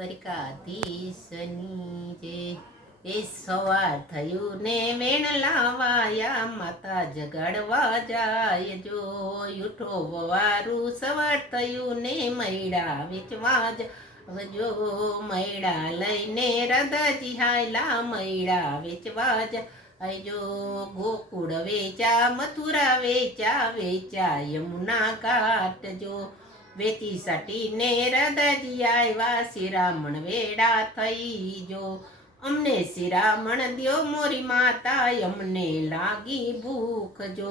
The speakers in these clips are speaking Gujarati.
દ્વારિકાધીશની જય. એ સવાર થયું ને વેણ લાવાયા, માતા જગાડવા જાય જો. ઉઠો વવારું સવાર થયું ને મૈડા વેચવા જો. મૈડા લઈને રાધાજી હાયલા, મૈડા વેચવા જો. ગોકુળ વેચા, મથુરા વેચા, વેચા યમુના ઘાટ જો. વેચી સાટીને રાધાજી આવ્યા, શિરામણ વેડા થઈ જો. અમને શિરામણ દ્યો મોરી માતા, અમને લાગી ભૂખ જો.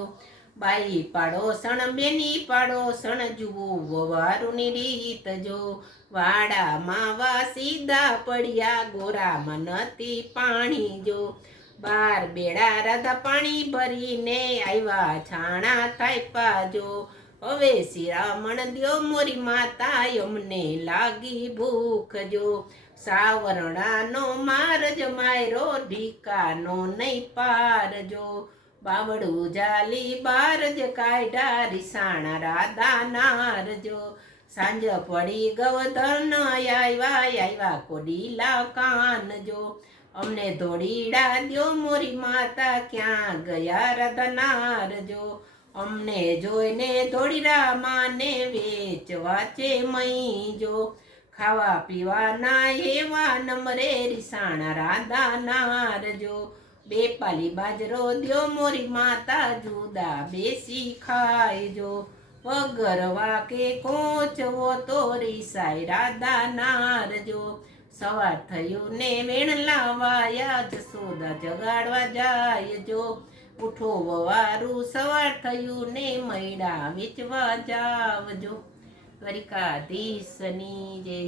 બાઈ પાડોસણ બેની પાડોસણ જુઓ વવારુની રીત જો. વાડામાં વા સીધા પડ્યા, ગોરામાં નથી પાણી જો. 12 બેડા રાધા પાણી ભરીને આવ્યા, છાણા થાપ્યા જો. હવે શિરામણ દ્યો મોરી માતા, અમને લાગી ભૂખ જો. સાવરણાનો મારજ માયરો, ઢીકાનો નહીં પાર જો. બાવડું જાલી બાર જ કાઢ્યા, રીસાણા રાધા નાર જો. સાંજ પડી ગવધન આવ્યા, કોડીલા કાન જો. અમને ધોડીડા દ્યો મોરી માતા, ક્યાં ગયા રાધા નાર જો. અમને જોઈને ધોળીરા માને વેચવા છે મઈ જો. ખાવા પીવાના એવા નમરે, રીસાણા રાધા નાર જો. 2 પાલી બાજરો દ્યો મોરી માતા, જુદા બેસી ખાયજો. વગર વાકે કોચવો તો રીસાય રાધા નાર જો. સવાર થયું ને વેણ લાવાયા, જસોદા જગાડવા જાય જો. ઉઠો વવારું સવાર થયું ને મૈડા વેચવા જાવજો. દ્વારિકાધીશની જય.